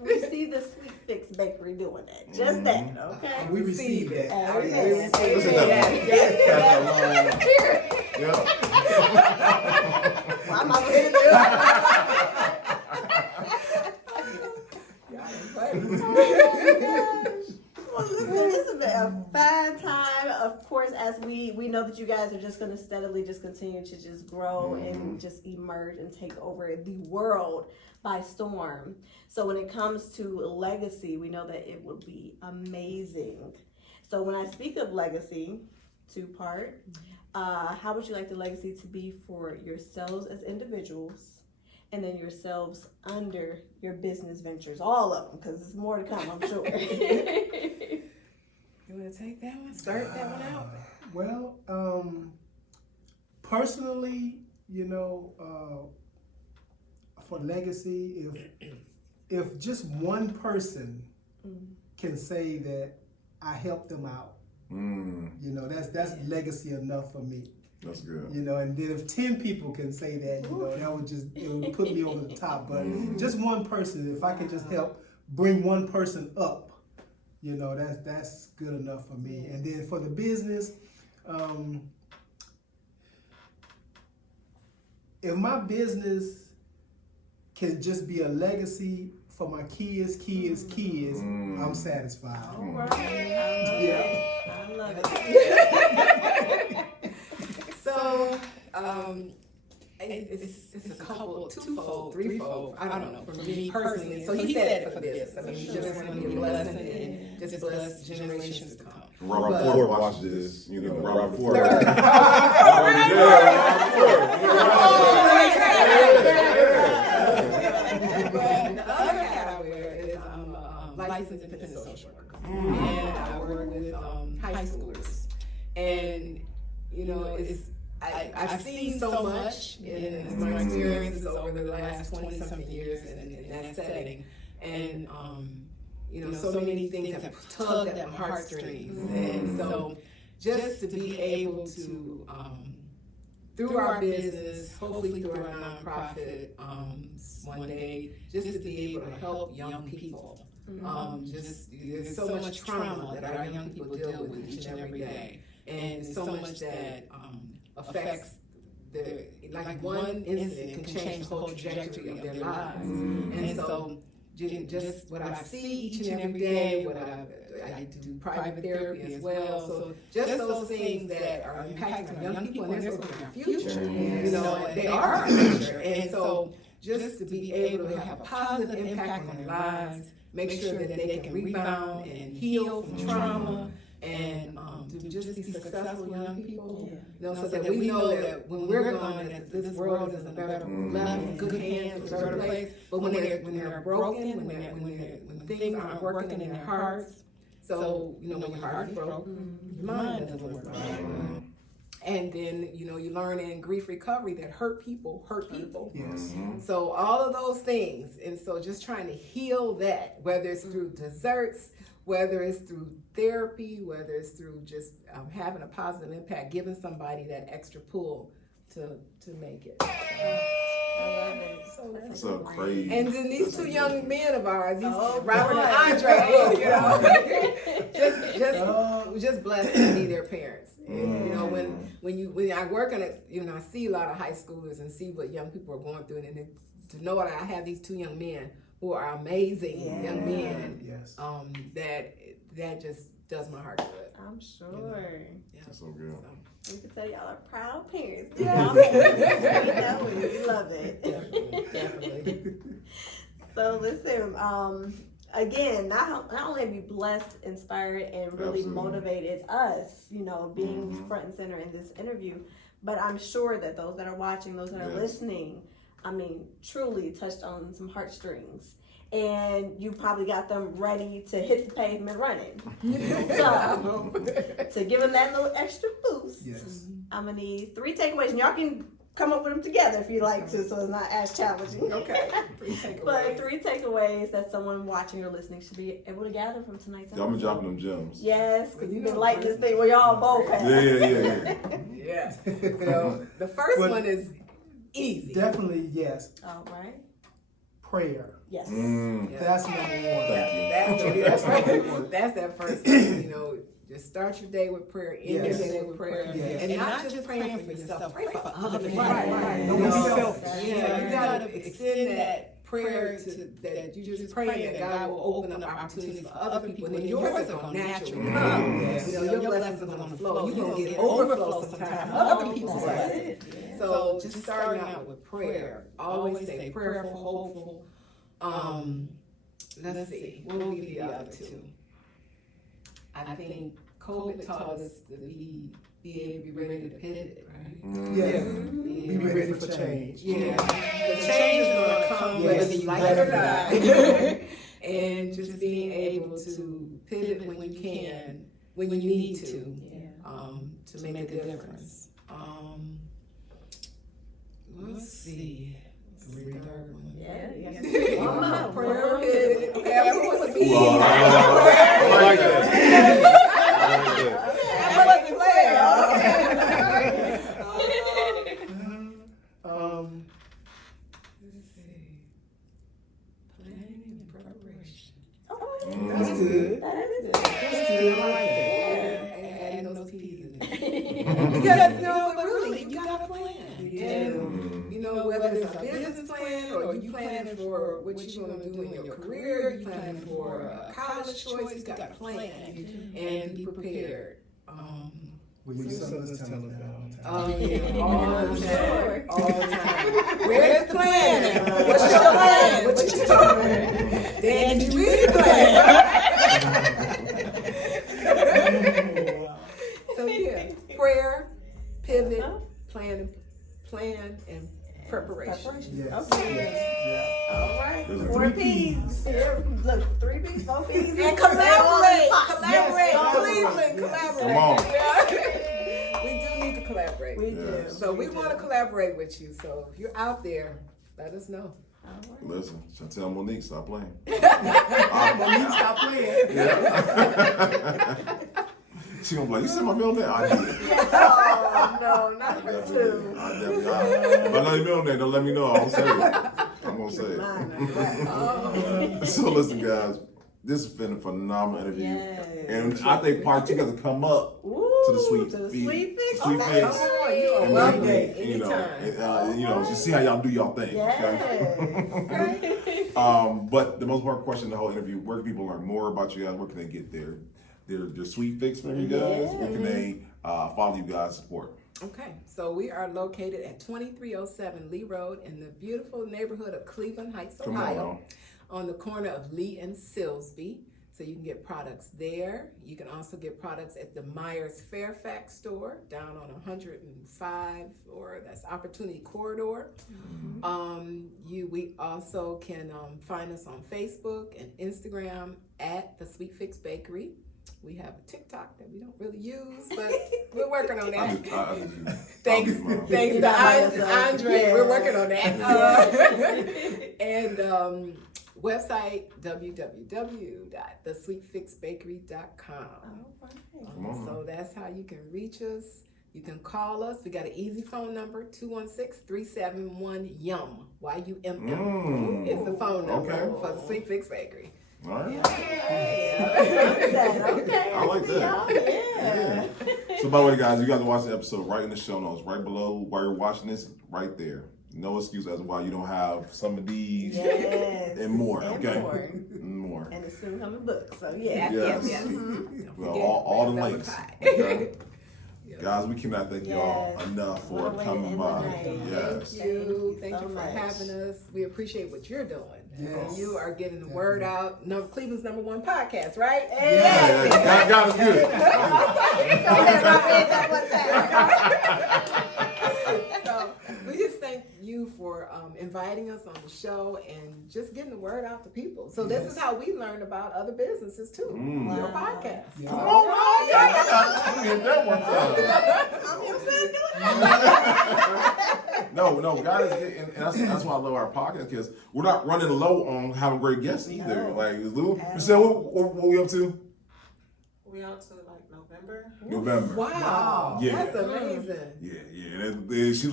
We see the Sweet Fix Bakery doing that. Just that, okay? We received that. Listen to that. Yeah. I'm not going to do it. Well, listen, this has been a fine time. Of course, as we know that you guys are just going to steadily just continue to just grow and just emerge and take over the world by storm. So when it comes to legacy, we know that it will be amazing. So when I speak of legacy, two-part, how would you like the legacy to be for yourselves as individuals, and then yourselves under your business ventures, all of them, because there's more to come, I'm sure. You want to take that one? Start that one out? Well, personally, for legacy, if just one person can say that I helped them out, that's legacy enough for me. That's good. And then if 10 people can say that, it would put me over the top. But just one person, if I can just help bring one person up, that's good enough for me. And then for the business, if my business can just be a legacy for my kids, I'm satisfied. All right. Yeah. I love it. So, it's a couple, twofold, threefold, I don't know, for me personally. So he said it for this. I mean, we just want to be a blessing just bless generations to come. Robert Ford watched this, you know, Robert Ford. The other hat I wear is I'm a licensed independent social worker, and I work with high schoolers. And you know, I've seen so much in my experiences over the last 20-something years in that setting, and you know, so many things have tugged at my heartstrings, and so just to be able to through our business, hopefully through our nonprofit, one day, just to be able to help young people. There's so much trauma that our young people deal with each and every day, and so much that affects like one incident can change the whole trajectory of their lives. And so just what I see each and every day, what I do private therapy as well. So just those things that are impacting young people and their future, you know, they are our future. And so just to be able to have a positive impact on their lives, make sure that they can rebound and heal from trauma, and to just be successful young people, you know, so that we know that when we're gone, that this world is a better, left in good hands, a better place. But when they're broken, when things aren't working in their hearts, so you know, when your heart is broken, your mind doesn't work right. And then, you know, you learn in grief recovery that hurt people hurt people. Yes. So all of those things, and so just trying to heal that, whether it's through desserts, whether it's through therapy, whether it's through just having a positive impact, giving somebody that extra pull to make it. That's so crazy. And then these two young men of ours, Robert and Andre, you know, just blessed to be their parents. And, you know, when I work on it, you know, I see a lot of high schoolers and see what young people are going through, and to know that I have these two young men who are amazing young men, that just does my heart good. I'm sure. Yeah. That's so good. We can tell y'all are proud parents. Yes. We know it. We love it. Definitely. So listen, again, not only have you blessed, inspired, and really motivated us, you know, being front and center in this interview, but I'm sure that those that are watching, those that are listening, I mean, truly touched on some heartstrings. And you probably got them ready to hit the pavement running. So, to give them that little extra boost, I'm going to need 3 takeaways. And y'all can come up with them together if you like to, so it's not as challenging. Okay. 3 takeaways. But 3 takeaways that someone watching or listening should be able to gather from tonight's episode. I'm going to drop them gems. Yes, because you've been lighting this thing where y'all both have. Yeah. So, the first one is easy. Definitely, yes. All right. Prayer. Yes. That's number one. That's that first thing, you know. Just start your day with prayer, end your day with prayer. Yes. And not just praying for yourself, pray for other people. Right. You Don't be know, selfish. Yeah, you gotta extend that prayer to that you just praying that God will open up opportunities for other people, and then yours are gonna naturally come. You know, your blessings are gonna flow. You're gonna get overflow sometimes. Other people's blessings. So just starting out with prayer. Always stay prayerful, hopeful. Let's see, what will be the other 2? I think COVID taught us to be able to be ready to pivot, right? Yeah. Be ready for change. Yeah. The change is going to come whether you like it or not. And just being able to pivot when you can, when you need to make a difference. Let's see. What's the third one? Yeah. Prayer pivot. Okay, everyone was easy. I like that. I wasn't playing. Let's see. Planning and preparation. That's good. That is good. I like that. Adding those P's in there. Because, you know, but really, you got a plan. And, you know, whether it's a business plan or you planning for what you're going to do in your career, you planning for a college choice, you got a plan. And be prepared. Well, your sons tell us that all the time. Oh, yeah, all the time. All the time. Where's the plan? What's your plan? What you doing? Then you read the plan. Yeah, prayer, pivot, plan, and preparation. Yes. Okay. Yeah. All right. There's a 4 3 P's. Here, look, 3 P's, 4 P's. And collaborate, Yes, Cleveland, yes. collaborate. Come on. Yeah. We do need to collaborate. We do. Yes. So we want to collaborate with you. So if you're out there, let us know. Listen, Chantel Monique, stop playing. Monique, stop playing. Yeah. She gonna be like, you said my middle name? I did. Oh, no, not her Definitely. too. I definitely. If I know your middle name, don't let me know. I'm gonna say it. I'm gonna say it. So listen, guys, this has been a phenomenal interview, Yes. and I think part 2 got to come up Ooh, to the sweet to the feet. sweet fix. Sweet Okay. fix. Come on, you are And welcome then, anytime. just see how y'all do y'all thing. Okay? Yes. But the most important question in the whole interview: where can people learn more about you guys? Where can they get their sweet fix from you guys? Where can they follow you guys, support? Okay, so we are located at 2307 Lee Road in the beautiful neighborhood of Cleveland Heights, Come Ohio, on the corner of Lee and Silsby. So you can get products there. You can also get products at the Myers Fairfax store down on 105, or that's Opportunity Corridor. We also can find us on Facebook and Instagram at The Sweet Fix Bakery. We have a TikTok that we don't really use, but we're working on that. Thanks to Andre, Yeah. we're working on that. And website www.thesweetfixbakery.com. So that's how you can reach us. You can call us. We got an easy phone number, 216-371-YUM. YUMM is the phone number for the Sweet Fix Bakery. All right. Okay. I like that. Yeah. So by the way, guys, you guys watch the episode right in the show notes, right below while you're watching this, right there. No excuse as to why you don't have some of these Yes. and more. And Okay. more. More. And it's soon coming book. So yeah. Yes. Well, all the links. Okay. Guys, we cannot thank y'all Yes. enough for What a way to coming end by. the night. Yes. Thank you so for much. having us. We appreciate what you're doing. Yes. And you are getting the word out. No, Cleveland's #1 podcast, right? Yeah, God is good. So we just thank you for inviting us on the show and just getting the word out to people. So this is how we learn about other businesses too. Your podcast. Yeah. Come on, man. You hit that one time. No, guys, and that's why I love our podcast, because we're not running low on having great guests either. No. Like, Lou, you said what we up to? We out to like November. November. Wow. Yeah. That's amazing. Yeah. She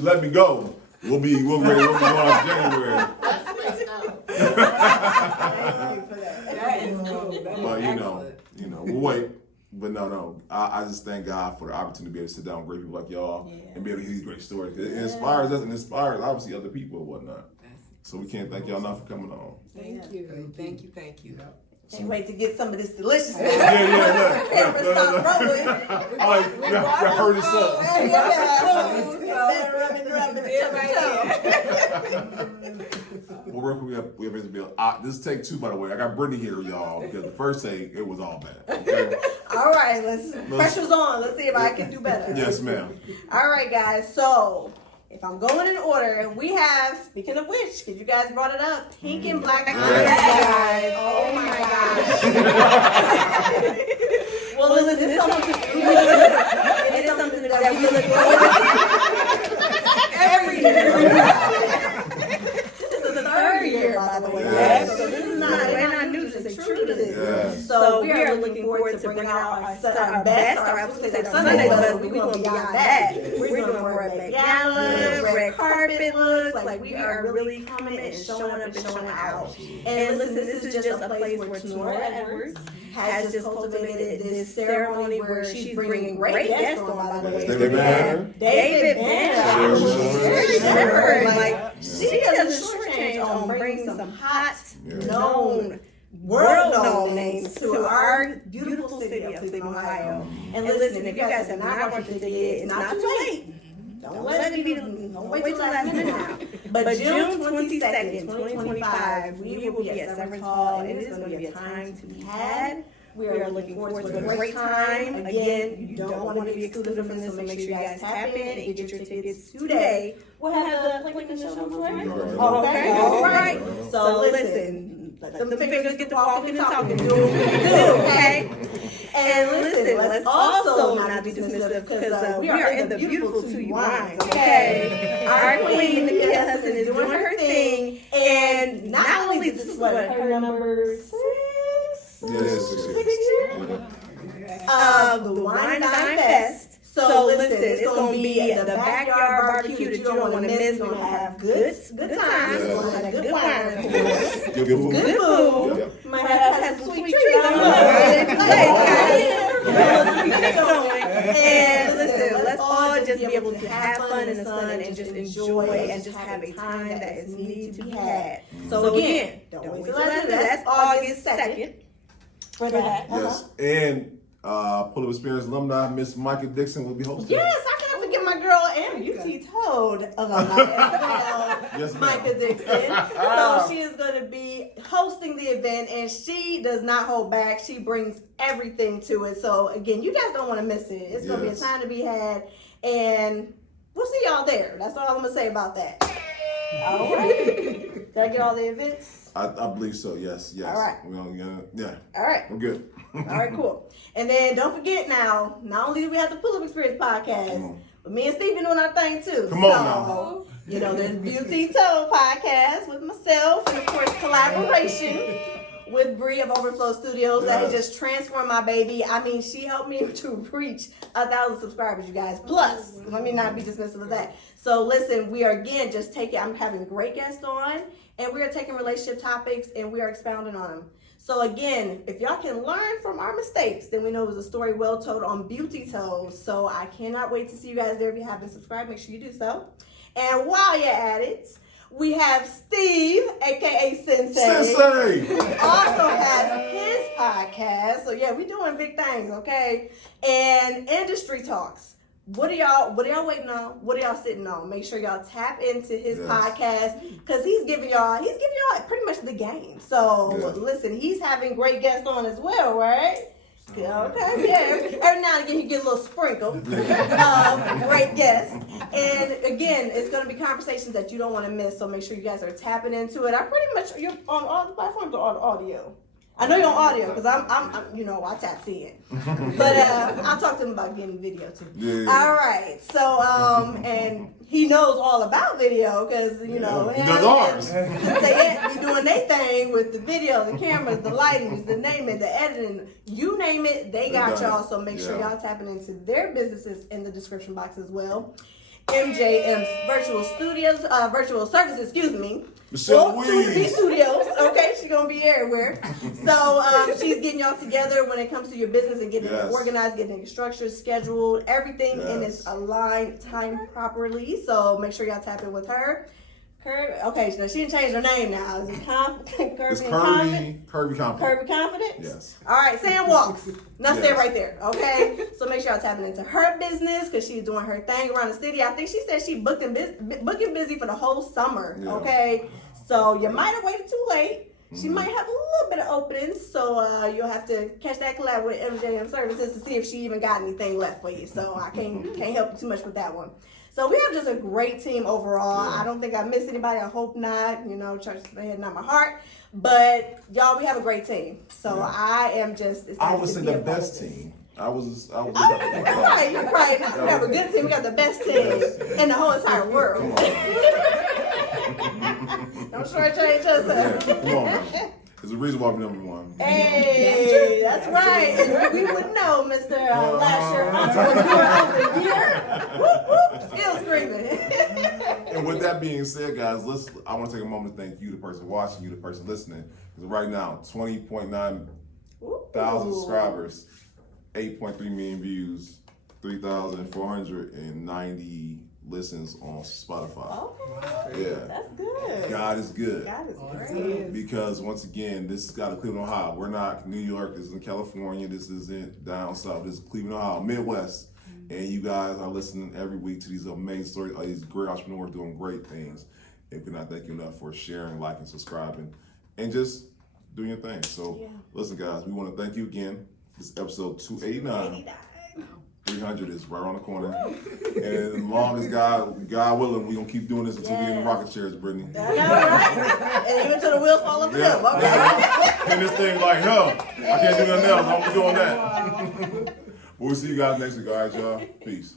let me go. We'll be going in January. That's spaced out. Thank you for that. That is cool. That is But excellent. we'll wait. But no. I just thank God for the opportunity to be able to sit down with great people like y'all and be able to hear these great stories. It inspires us and inspires obviously other people and whatnot. So we can't thank y'all enough for coming on. Thank you. Thank you. Yeah. Can't wait to get some of this deliciousness. Yeah. Camera stop rolling. I heard this up. Well, real quick, we have Mr. Bill. This is take 2, by the way. I got Brittany here, y'all, because the first take, it was all bad. Okay? All right, pressure's on. Let's see if I can do better. Yes, ma'am. All right, guys. So, if I'm going in order, we have, speaking of which, because you guys brought it up, pink and black guys. Oh my gosh. Well, listen, it is something that we look forward to every year. This is the 3rd year, by the way. Yes. So this is not, we're not new to this, true to this. Yes. So we are looking forward to bringing out our best, or I was going to say Sunday best, we're going beyond that. We're doing more Met Gala, red carpet looks, like we are really coming and showing up and showing out. And listen, this is just a place where Tenora Edwards has just cultivated this ceremony where she's bringing great guests on, by the way. David Banner. David Banner. Sherry Sherry. Like, she doesn't shortchange on bringing some hot, known, world-known names to our beautiful city of Cleveland, Ohio. And listen, if you guys have not watched it yet, it's not too late. Don't let it be, don't wait till last minute now. But June 22nd, 2025, we will be at Severance Hall, and it is going to be a time to be had We are looking forward to a great time. Again, you don't want to be excluded from this, so make sure you guys tap in and get your tickets today. We'll have the link in the show notes, right? Okay, all right. So listen, let the fingers get to walking and talking. Do what we do, okay? And listen, let's also not be dismissive because we are in the beautiful 2U wines, okay? Our queen, Nikki Hudson, is doing her thing, and not only is this what her number 6. Yes, The Wine Dine Fest. So listen, it's gonna be the backyard barbecue that you don't want to miss. We're gonna have good times. We're gonna have good wine, of course. Good food. Good food. Yep. Might have some sweet treats. And listen, let's all just be able to have fun in the sun and just enjoy and just have a time that is needed to be had. So again, don't wait till last minute. That's August 2nd. For that. Yes, and Pulliam Experience alumni Miss Micah Dixon will be hosting. Yes, I can't forget my girl and UT Toad alumni as well, Yes, ma'am. Micah Dixon. So she is going to be hosting the event, and she does not hold back. She brings everything to it. So again, you guys don't want to miss it. It's going to be a Yes. time to be had, and we'll see y'all there. That's all I'm going to say about that. All right. Did I get all the events? I believe so. Yes. All right. We're gonna, yeah, All right. we're good. All right, cool. And then don't forget now, not only do we have the Pulliam Experience podcast, but me and Steve been doing our thing too. Come on so, now. You know, there's Beauty Toe podcast with myself, and of course collaboration with Bree of Overflow Studios that has just transformed my baby. I mean, she helped me to reach 1,000 subscribers, you guys. Plus, let me not be dismissive of that. So listen, we are again just taking, I'm having great guests on, and we are taking relationship topics and we are expounding on them. So again, if y'all can learn from our mistakes, then we know it was a story well told on Beauty Toes. So I cannot wait to see you guys there. If you haven't subscribed, make sure you do so. And while you're at it, we have Steve, aka Sensei, who also has his podcast. So yeah, we're doing big things, okay? And Industry Talks. What are y'all waiting on? What are y'all sitting on? Make sure y'all tap into his podcast because he's giving y'all pretty much the game. So listen, he's having great guests on as well, right? Okay, yeah. Every now and again, he gets a little sprinkle of great guests. And again, it's going to be conversations that you don't want to miss. So make sure you guys are tapping into it. You're on all the platforms or on audio. I know you're on audio because I'm I tap in. But I'll talk to him about getting video too. Yeah. All right. So and he knows all about video because he does ours. They be doing their thing with the video, the cameras, the lighting, the name it, the editing, you name it, they got y'all. So make sure y'all tapping into their businesses in the description box as well. MJM's virtual services, excuse me. Michelle These studios, okay, she's gonna be everywhere. So she's getting y'all together when it comes to your business and getting it organized, getting it structured, scheduled, everything in its aligned, timed properly. So make sure y'all tap in with her. Okay, so she didn't change her name now. Is it Curvy Confident. Curvy Confident? Yes. All right, Sam Walks. Now stay right there, okay? So make sure y'all tapping into her business because she's doing her thing around the city. I think she said she booking busy for the whole summer, okay? So you might have waited too late. She might have a little bit of openings, so you'll have to catch that collab with MJM Services to see if she even got anything left for you. So I can't help you too much with that one. So we have just a great team overall. I don't think I missed anybody. I hope not. Church is my head, not my heart. But y'all, we have a great team. So I am just. I was in the best team. I was. You're right. You're right. We have a good team. We got the best team in the whole entire world. Don't shortchange us. Come on, man. There's a reason why we're number one. Hey, that's right. And we would know, Mr. Last Year Entrepreneur of the Year. Still screaming. And with that being said, guys, I want to take a moment to thank you, the person watching, you, the person listening. Because right now, 20.9 thousand subscribers, 8.3 million views, 3,490 listens on Spotify. Okay. Yeah. That's good. God is good. God is great. Because once again, this is out of Cleveland, Ohio. We're not New York. This isn't California. This isn't down south. This is Cleveland, Ohio, Midwest. And you guys are listening every week to these amazing stories, these great entrepreneurs doing great things. And we cannot thank you enough for sharing, liking, subscribing, and just doing your thing. So Yeah. listen, guys, we want to thank you again. This is episode 289. 300 is right around the corner. And as long as God willing, we're going to keep doing this until we in the rocket chairs, Brittany. I know, right? And even till the wheels fall off the hill. Okay. And this thing like, hell, I can't do nothing else. I'm doing that. But we'll see you guys next week. All right, y'all. Peace.